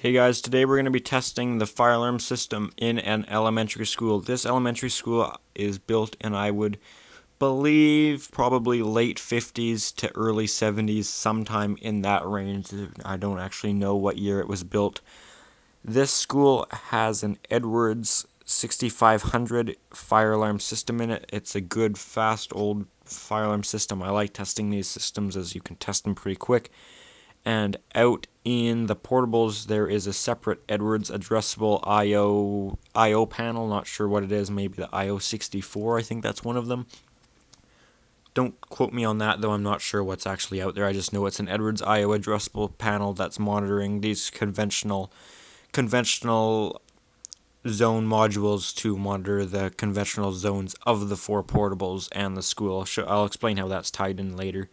Hey guys, today we're going to be testing the fire alarm system in an elementary school. This elementary school is built in, I would believe, probably late 50s to early 70s, sometime in that range. I don't actually know what year it was built. This school has an Edwards 6500 fire alarm system in it. It's a good, fast, old fire alarm system. I like testing these systems as you can test them pretty quick. And out in the portables, there is a separate Edwards addressable IO panel. Not sure what it is. Maybe the IO64. I think that's one of them. Don't quote me on that, though. I'm not sure what's actually out there. I just know it's an Edwards IO addressable panel that's monitoring these conventional zone modules to monitor the conventional zones of the four portables and the school. I'll explain how that's tied in later.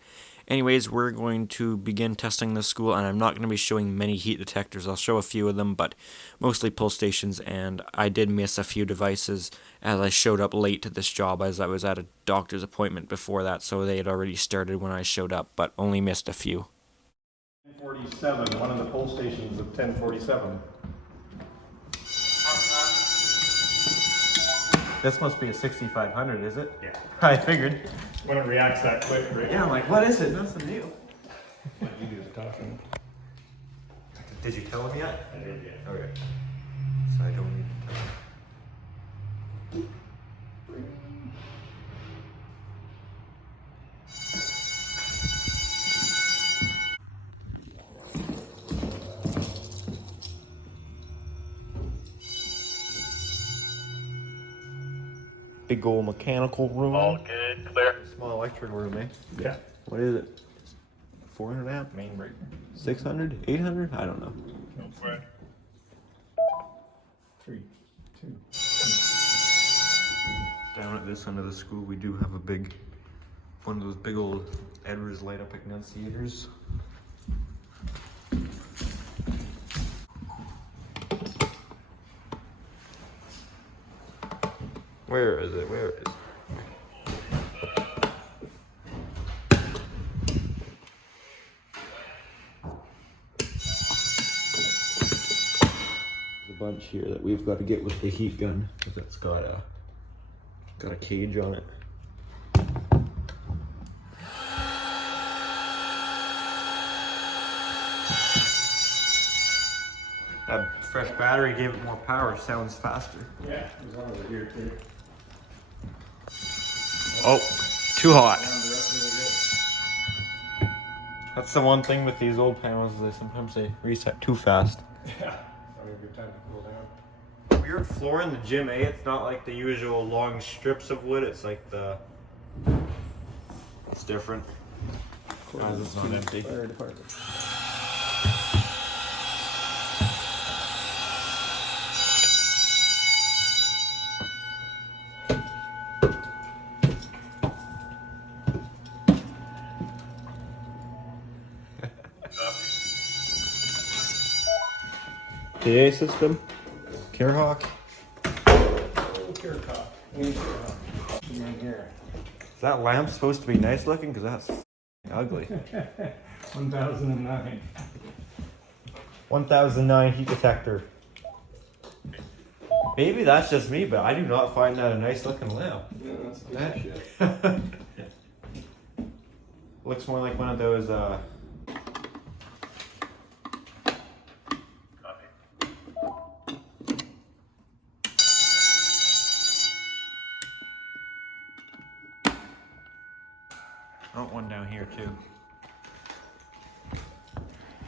Anyways, we're going to begin testing this school, and I'm not going to be showing many heat detectors. I'll show a few of them, but mostly pull stations, and I did miss a few devices as I showed up late to this job, as I was at a doctor's appointment before that, so they had already started when I showed up, but only missed a few. 1047, one of the pull stations of 1047. This must be a 6500, is it? Yeah. I figured. When it reacts that quick, right? Yeah, I'm like, what is it? Nothing new. You do the talking. Did you tell him yet? I did, yeah. Okay. So I don't need to tell him. Big old mechanical room. All good, clear. Small electric room, eh? Yeah. What is it? 400 amp? Main breaker. 600? 800? I don't know. No, Right. 3, 2. Down at this end of the school, we do have one of those big old Edwards light up enunciators. Where is it? Where is it? There's a bunch here that we've got to get with the heat gun because it's got a cage on it. That fresh battery gave it more power. Sounds faster. Yeah, there's one over here too. Oh, too hot. Down directly That's the one thing with these old panels is sometimes they reset too fast. again. Yeah. That'll give you time to cool down. Weird floor in the gym, eh? It's not like the usual long strips of wood. It's like it's different. Guys, it's not empty. Fire department. PA system, Carehawk. Oh, care top. Right here. Is that lamp supposed to be nice looking? Because that's ugly. 1009. 1009 heat detector. Maybe that's just me, but I do not find that a nice looking lamp. Yeah, that's a piece of shit. Looks more like one of those Copy. oh, one down here too.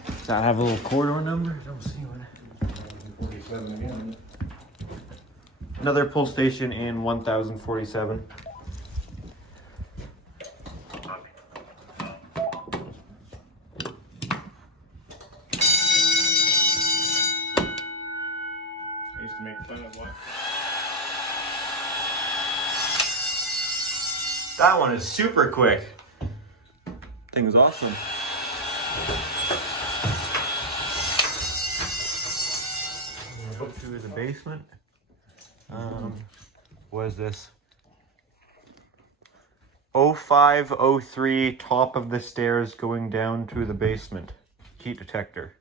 Does that have a little corridor number? I don't see one. 1047 again. Another pull station in 1047. Copy. I used to make fun of what? That one is super quick. Thing's awesome. Go through the basement. What is this? 0503, top of the stairs going down to the basement. Heat detector.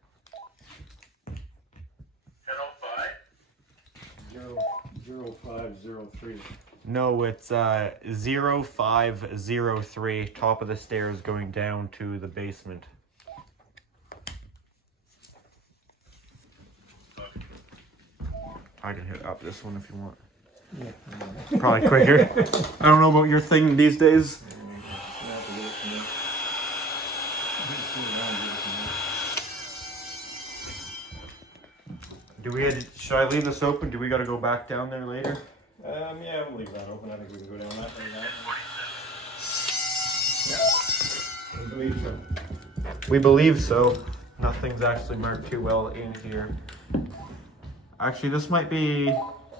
0503. No, it's 0503, top of the stairs going down to the basement. I can hit up this one if you want. Yeah. Probably quicker. I don't know about your thing these days. Should I leave this open? Do we gotta go back down there later? Yeah, we'll leave that open. I think we can go down that right now. Yeah. I believe so. We believe so. Nothing's actually marked too well in here. Actually, this might be...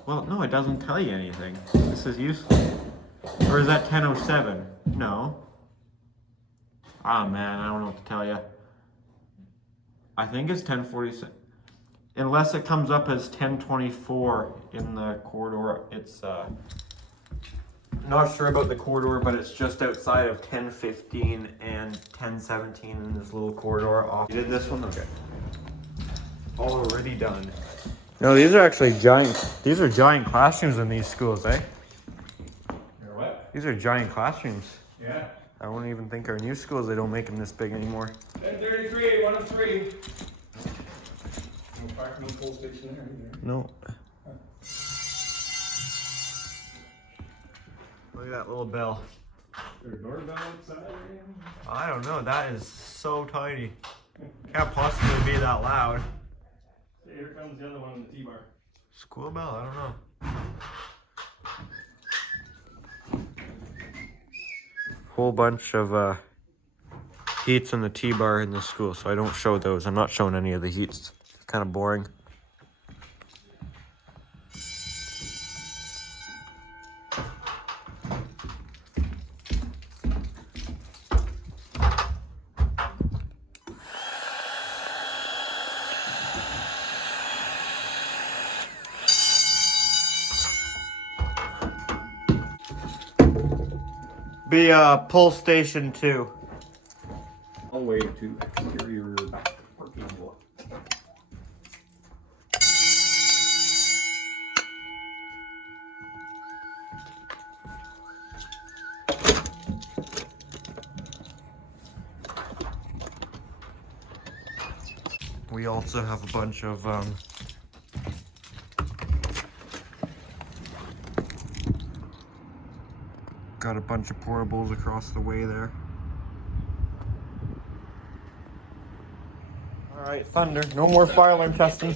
Well, no, it doesn't tell you anything. This is useful. Or is that 1007? No. Ah, man, I don't know what to tell you. I think it's 1047. Unless it comes up as 1024 in the corridor. It's, not sure about the corridor, but it's just outside of 1015 and 1017 in this little corridor off. You did this one? Okay. Already done. No, these are actually these are giant classrooms in these schools, eh? You're what? These are giant classrooms. Yeah. I wouldn't even think our new schools, they don't make them this big anymore. 1033, 1 of 3. No park, no full station there either. No. Look at that little bell. Is there a doorbell outside? I don't know, that is so tiny. Can't possibly be that loud. Here comes the other one in the T-bar. School bell? I don't know. Whole bunch of heats in the T-bar in the school, so I don't show those. I'm not showing any of the heats. It's kind of boring. Be pull station 2. Hallway to exterior parking lot. We also have a bunch of got a bunch of portables across the way there. All right, Thunder. No more fire alarm testing.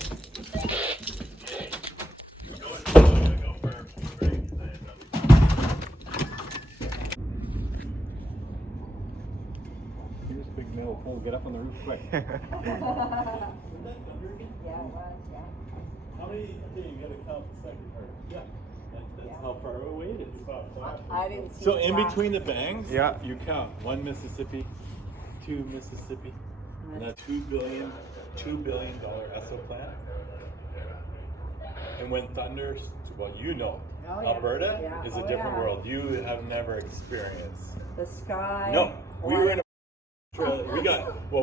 Here's a big metal pole. Get up on the roof quick. Yeah, it was, yeah. How many did you get a count the second part? Yeah. That's how far away it is. I didn't see So the in graph. between the bangs, Yeah. you count 1 Mississippi, 2 Mississippi, and a $2 billion ESSO plant. And when thunder, well, you know, Oh, yeah. Alberta Yeah. is a Oh, different yeah. world. You have never experienced. The sky. No, we or- were in a trailer.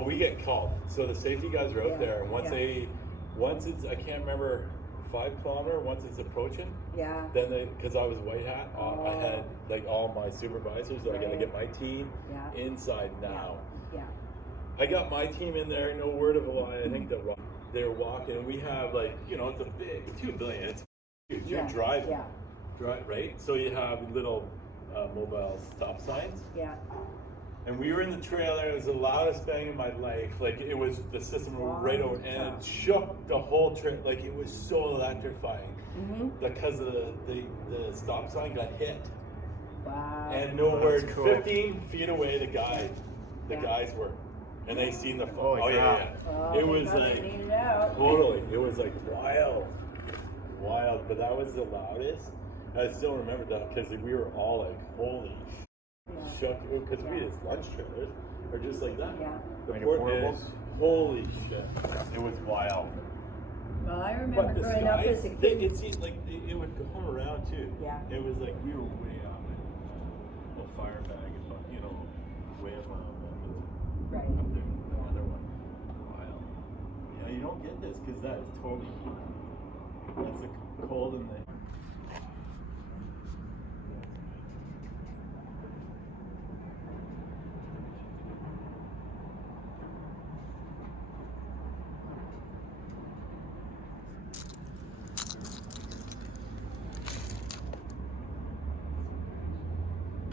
We get called. So the safety guys are out Yeah, there, and once yeah. it's, I can't remember, 5 kilometer, once it's approaching, Yeah. then because I was white hat, I had like all my supervisors, so I gotta Right. get my team Yeah. inside now. Yeah. I got my team in there, no word of a lie. I think they're walking. We have like, it's a big 2 billion. It's huge. You're Yeah. driving, Yeah. right? So you have little mobile stop signs. Yeah. And we were in the trailer. It was the loudest bang in my life. Like it was the system right over, and it shook the whole trailer. Like it was so electrifying Mm-hmm. because of the stop sign got hit. Wow. And nowhere, That's cool. 15 feet away, the Yeah. guys were, and they seen the. Holy Oh yeah, crap. yeah. Oh, It was they like needed out. totally. It was like wild. But that was the loudest. I still remember that because we were all like, holy. Yeah. Shook because we had lunch trailers or just like that. Yeah. The Like a port portable? is holy shit. It was wild. Well, I But remember the growing up skies, as a kid. it seemed like it would come around too. Yeah. It was like we were way out, like a fire bag, way up on Right. up there. The other one, wild. Yeah, you don't get this because that is totally heat. That's the cold and the.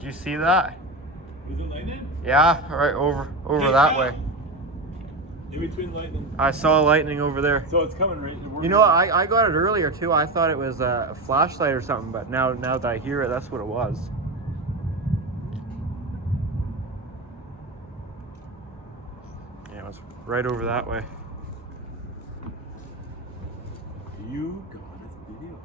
you see that? Is it lightning? Yeah, right over Hey, that Kyle. way. In between lightning. I saw lightning over there. So it's coming right. You know, I got it earlier too. I thought it was a flashlight or something, but now that I hear it, that's what it was. Yeah, it was right over that way. You got it video.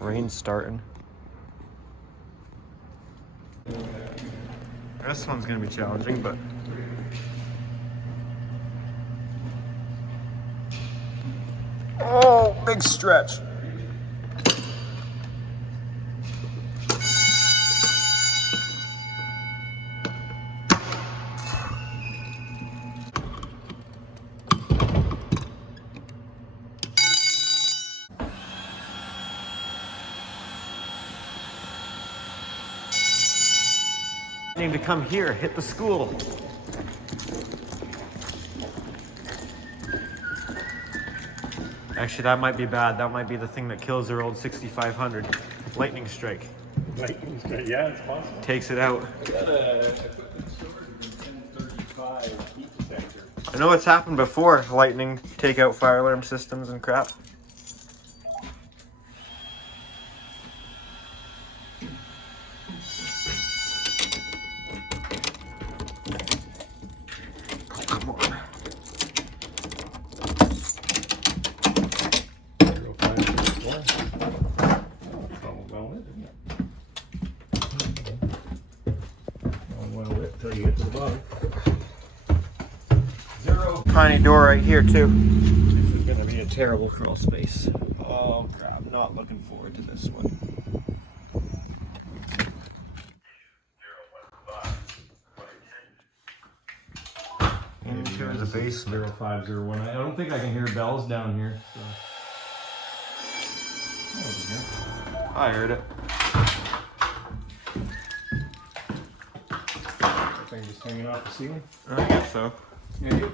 Rain's starting. This one's gonna be challenging, but oh, big stretch. Need to come here, hit the school. Actually, that might be bad. That might be the thing that kills their old 6500. Lightning strike. Lightning strike. Yeah, it's possible. Takes it out. I got a equipment shortage in 1035 heat detector. I know it's happened before. Lightning take out fire alarm systems and crap. Come on. 0504. Oh, well lit, isn't it? Oh, well lit until you get to the bottom. 0. Tiny door right here too. This is gonna be a terrible crawl space. Oh crap, not looking forward to this one. Into the basement. 0501. I don't think I can hear bells down here. So. I heard it. I think just hanging off the ceiling. I guess so. Yeah.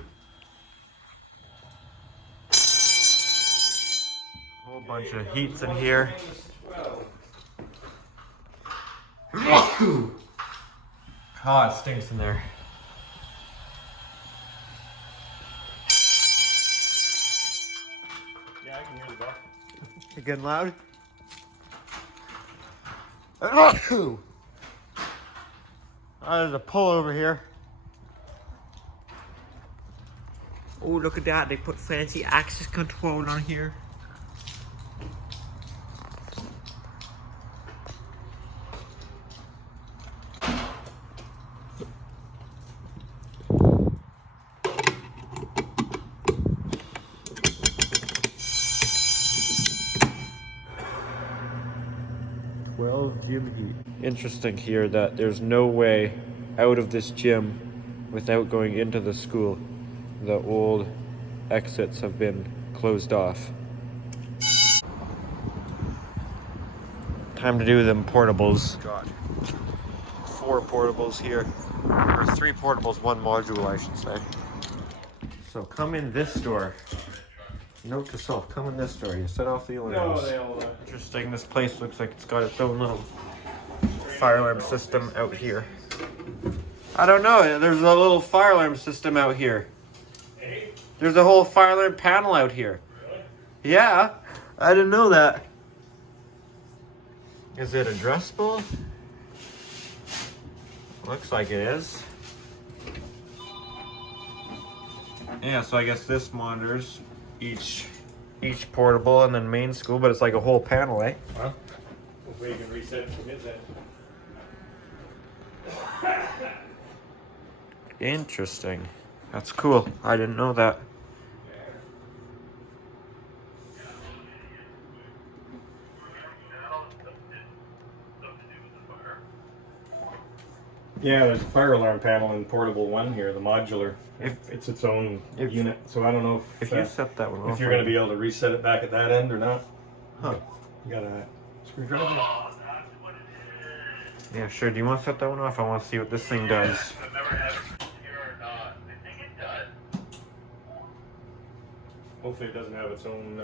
Whole bunch of heats in here. Oh, it stinks in there. Yeah, I can hear the bell. You getting loud? Oh, there's a pull over here. Oh, look at that. They put fancy access control on here. Gym heat. Interesting here that there's no way out of this gym without going into the school. The old exits have been closed off. Time to do them portables. God. 4 portables here. Or 3 portables, 1 module I should say. So come in this door. Note to self, come in this door. You set off the alarms. No, they'll. Interesting, this place looks like it's got its own little fire alarm system out here. I don't know, there's a little fire alarm system out here. There's a whole fire alarm panel out here. Yeah, I didn't know that. Is it addressable? Looks like it is. Yeah, so I guess this monitors each portable and then main school, but it's like a whole panel, eh? Huh? Hopefully you can reset and commit that. Interesting. That's cool. I didn't know that. Yeah, there's a fire alarm panel in portable 1 here, the modular. It's its own unit, so I don't know If you set that one off. if you're going to be able to reset it back at that end or not. Huh. You got a screwdriver? Yeah, sure. Do you want to set that one off? I want to see what this thing does. I've never had it here or not. I think it does. Hopefully it doesn't have its own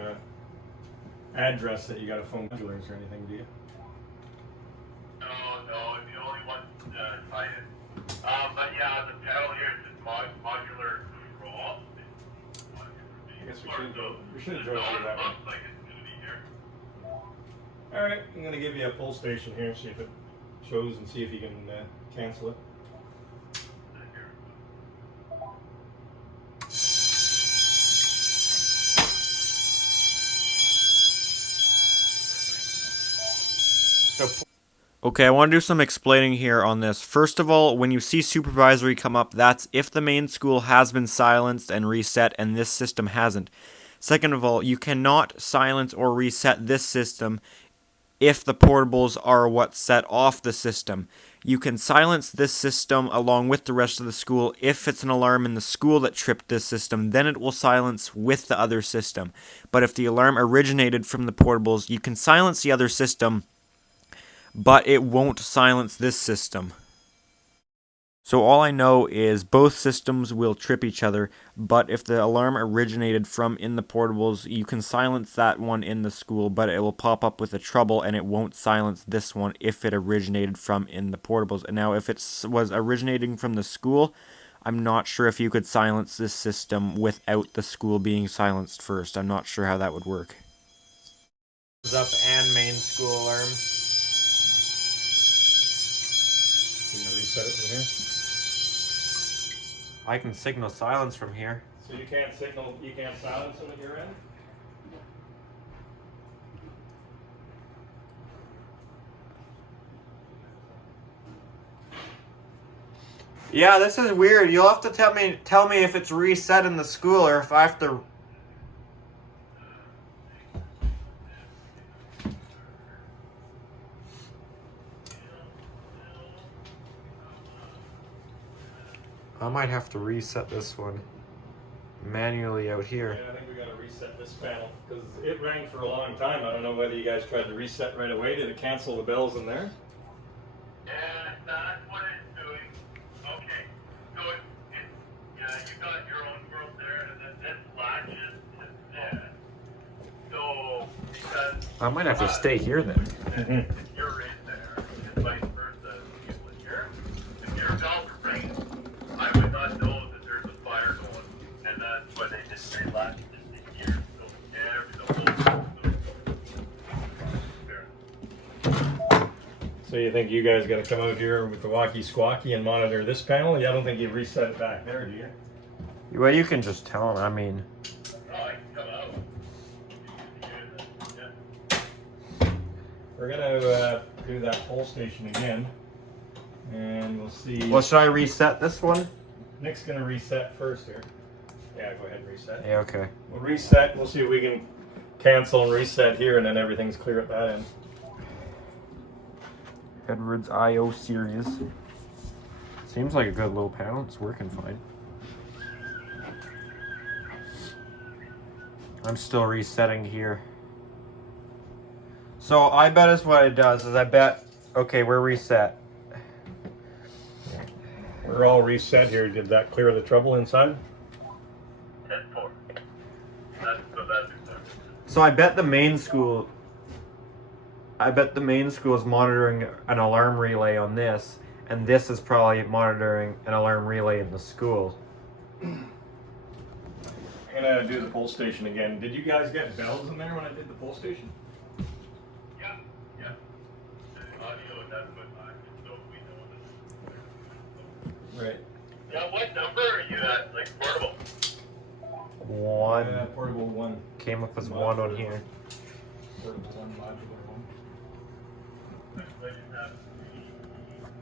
address that you got to phone modulars or anything, do you? No, the only one tied in. But yeah, the panel here is just modular control. I guess we should have drove through that one. Looks like it's gonna be here. Alright, I'm going to give you a pull station here, see if it shows and see if you can cancel it. Okay, I want to do some explaining here on this. First of all, when you see supervisory come up, that's if the main school has been silenced and reset and this system hasn't. Second of all, you cannot silence or reset this system if the portables are what set off the system. You can silence this system along with the rest of the school if it's an alarm in the school that tripped this system, then it will silence with the other system. But if the alarm originated from the portables, you can silence the other system, but it won't silence this system. So all I know is both systems will trip each other, but if the alarm originated from in the portables, you can silence that one in the school, but it will pop up with a trouble and it won't silence this one if it originated from in the portables. And now if it was originating from the school, I'm not sure if you could silence this system without the school being silenced first. I'm not sure how that would work. Up and main school alarm. Can you reset it from here? I can signal silence from here. So you can't silence them at your end? Yeah, this is weird. You'll have to tell me if it's reset in the school or if I have to. I might have to reset this one manually out here. Yeah, I think we got to reset this panel because it rang for a long time. I don't know whether you guys tried to reset right away. Did it cancel the bells in there? Yeah, that's what it's doing. Okay, so yeah, you got your own world there, and then this latches to this. So because I might have to stay here then. if you're in there, and vice versa, if you was here, if your bells are ringing, I would not know that there's a fire going, and that's why they just say latches to here. So the whole there. So you think you guys got to come out here with the walkie-squawky and monitor this panel? Yeah, I don't think you reset it back there, do you? Well, you can just tell them. I mean, Oh, I can come out. We're gonna do that pole station again, and we'll see. well, should I reset this one? Nick's gonna reset first here. Yeah, go ahead and reset. Yeah, okay. We'll reset. We'll see if we can cancel and reset here, and then everything's clear at that end. Edwards IO series. Seems like a good little panel. It's working fine. I'm still resetting here. So I bet is what it does is I bet. Okay, we're reset. We're all reset here. Did that clear the trouble inside? 10-4. That's exactly. So I bet the main school. I bet the main school is monitoring an alarm relay on this, and this is probably monitoring an alarm relay in the school. I'm gonna do the pole station again. Did you guys get bells in there when I did the pole station? Yeah. The audio, that's what I so we know. Right. Yeah, what number are you at? Like portable? One Portable one. came up as one on here. Portable one, modular one. I just have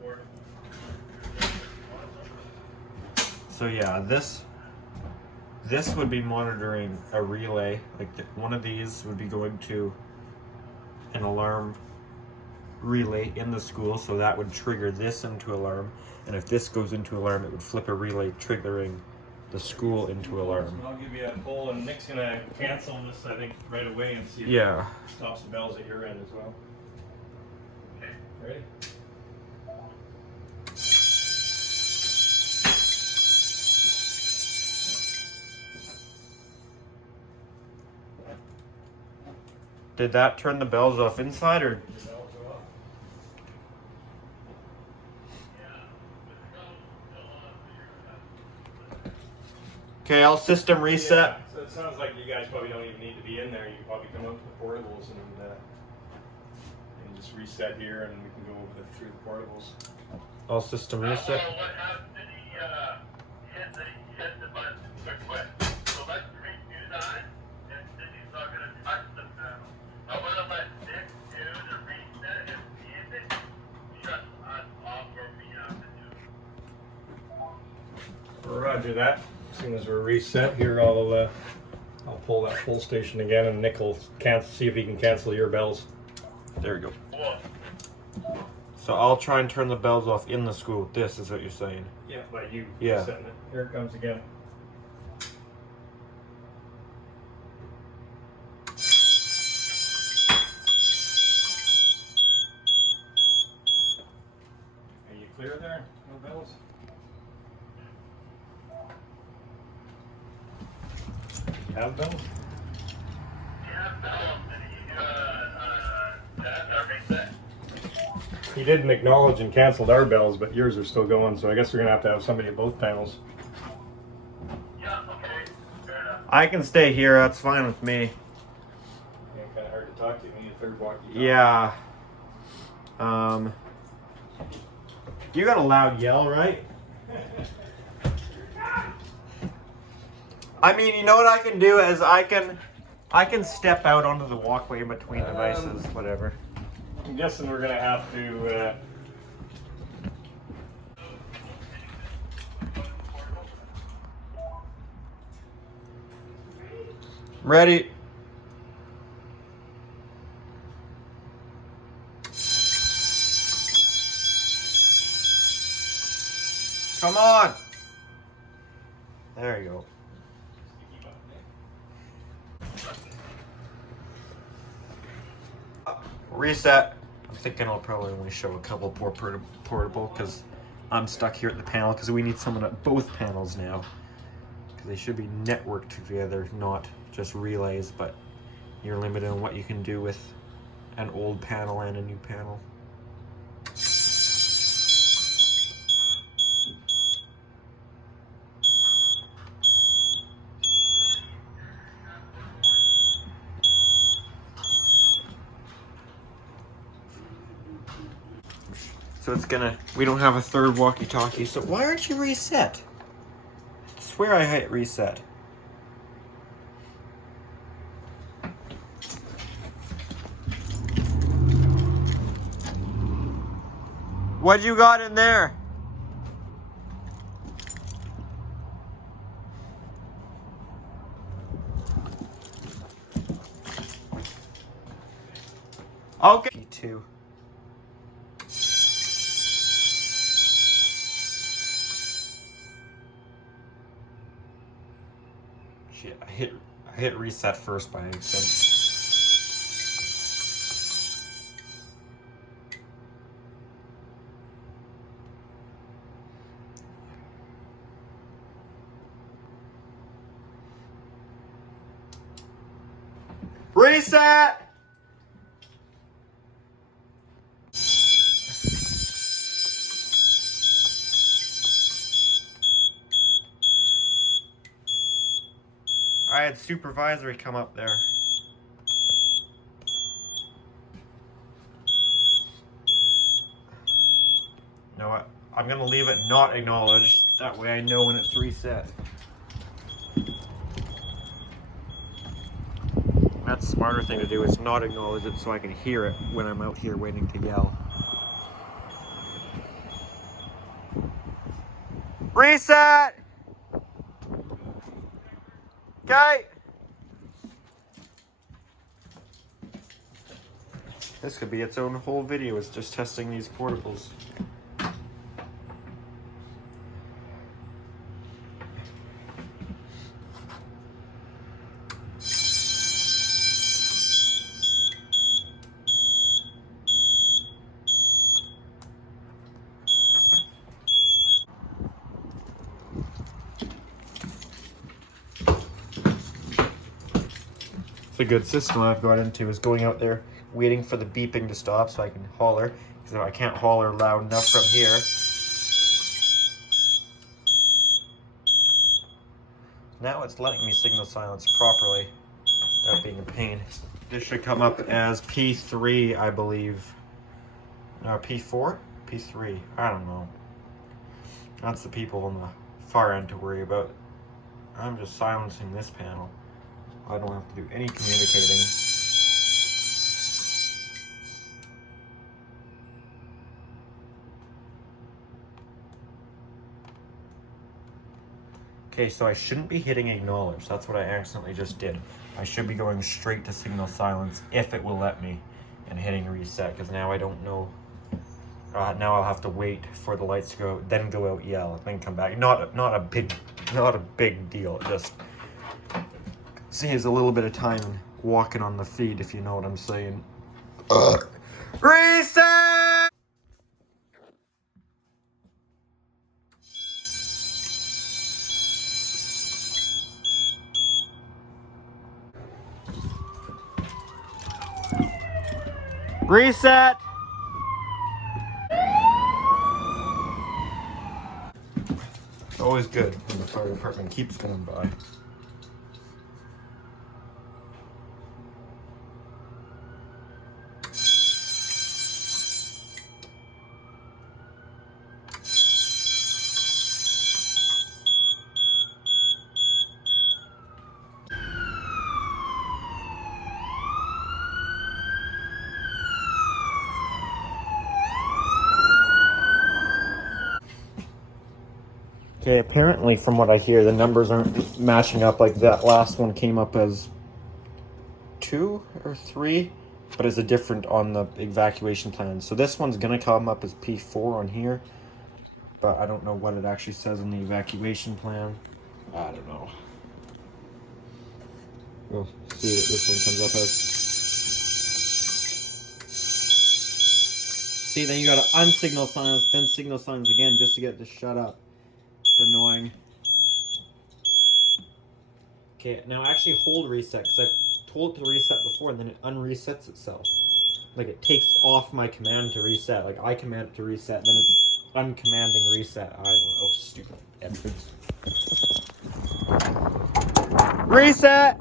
portable. So yeah, this would be monitoring a relay. Like one of these would be going to an alarm relay in the school, so that would trigger this into alarm. And if this goes into alarm, it would flip a relay triggering the school into alarm. I'll give you a poll, and Nick's gonna cancel this, I think, right away and see if Yeah. it stops the bells at your end as well. Okay. Ready? Did that turn the bells off inside or? Okay, I'll system reset. Yeah, so it sounds like you guys probably don't even need to be in there. You can probably come out to the portables and just reset here, and we can go over through the portables. I'll system reset. Well, what happened to hit the button quick. So let's redo that, and then he's not going to touch the panel. I want to let Nick do the reset and see if it shuts us off where we have to do. Roger that. As soon as we're reset here, I'll pull that pull station again, and Nick will see if he can cancel your bells. There we go. What? So I'll try and turn the bells off in the school. This is what you're saying. Yeah, by you Yeah. setting it. Here it comes again. Are you clear there? No bells? You have bells? Yeah, reset. He didn't acknowledge and canceled our bells, but yours are still going, so I guess we're gonna have somebody at both panels. Yeah, okay. Fair enough. I can stay here. That's fine with me. Yeah, kind of hard to talk to. We need a third walkie. Yeah. You got a loud yell, right? I mean, you know what I can do is I can step out onto the walkway in between devices, whatever. I'm guessing we're gonna have to. Ready? Come on! There you go. Reset. I'm thinking I'll probably only show a couple portable because I'm stuck here at the panel because we need someone at both panels now. Because they should be networked together, not just relays, but you're limited on what you can do with an old panel and a new panel. So it's gonna, we don't have a third walkie-talkie, so why aren't you reset? I swear I hit reset. What you got in there? Okay. P2. Shit, I hit reset first by accident. Reset! I had supervisory come up there. You know what? I'm gonna leave it not acknowledged. That way I know when it's reset. That's the smarter thing to do, is not acknowledge it so I can hear it when I'm out here waiting to yell. Reset! Okay! This could be its own whole video, it's just testing these portables. It's a good system I've got into, is going out there, waiting for the beeping to stop so I can holler, because I can't holler loud enough from here. Now it's letting me signal silence properly without being a pain. This should come up as P3, I believe. No, P4? P3. I don't know. That's the people on the far end to worry about. I'm just silencing this panel. I don't have to do any communicating. Okay, so I shouldn't be hitting acknowledge. That's what I accidentally just did. I should be going straight to signal silence if it will let me, and hitting reset, because now I don't know. Now I'll have to wait for the lights to go out, then go out, yell, then come back. Not a big deal. Just saves a little bit of time walking on the feet, if you know what I'm saying. Reset! Reset! It's always good when the fire department keeps going by. Okay, apparently from what I hear, the numbers aren't matching up. Like that last one came up as 2 or 3, but it's a different on the evacuation plan. So this one's gonna come up as P4 on here, but I don't know what it actually says on the evacuation plan. I don't know. We'll see what this one comes up as. See, then you gotta unsignal silence, then signal silence again just to get it to shut up. It's annoying. Okay, now actually hold reset, because I've told it to reset before and then it unresets itself. Like it takes off my command to reset. Like I command it to reset, then it's uncommanding reset. I don't know, stupid Edwards. Reset!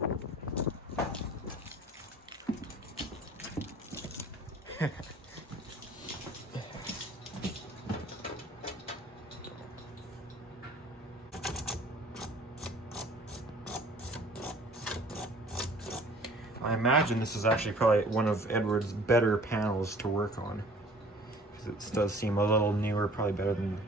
I imagine this is actually probably one of Edward's better panels to work on. Because it does seem a little newer, probably better than...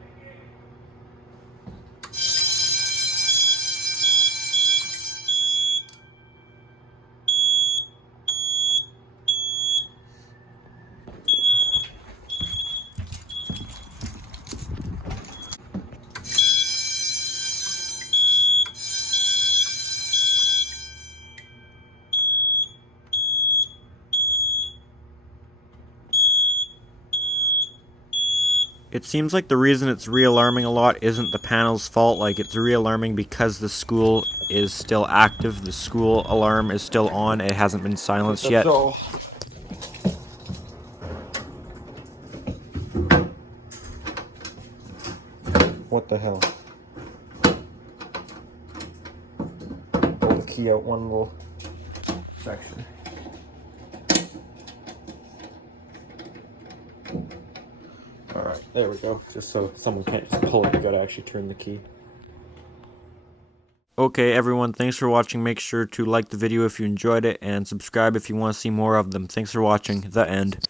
It seems like the reason it's re-alarming a lot isn't the panel's fault. Like, it's re-alarming because the school is still active. The school alarm is still on. It hasn't been silenced yet. What the hell? Pull the key out one little section. Alright, there we go. Just so someone can't just pull it, you gotta actually turn the key. Okay, everyone, thanks for watching. Make sure to like the video if you enjoyed it, and subscribe if you want to see more of them. Thanks for watching. The end.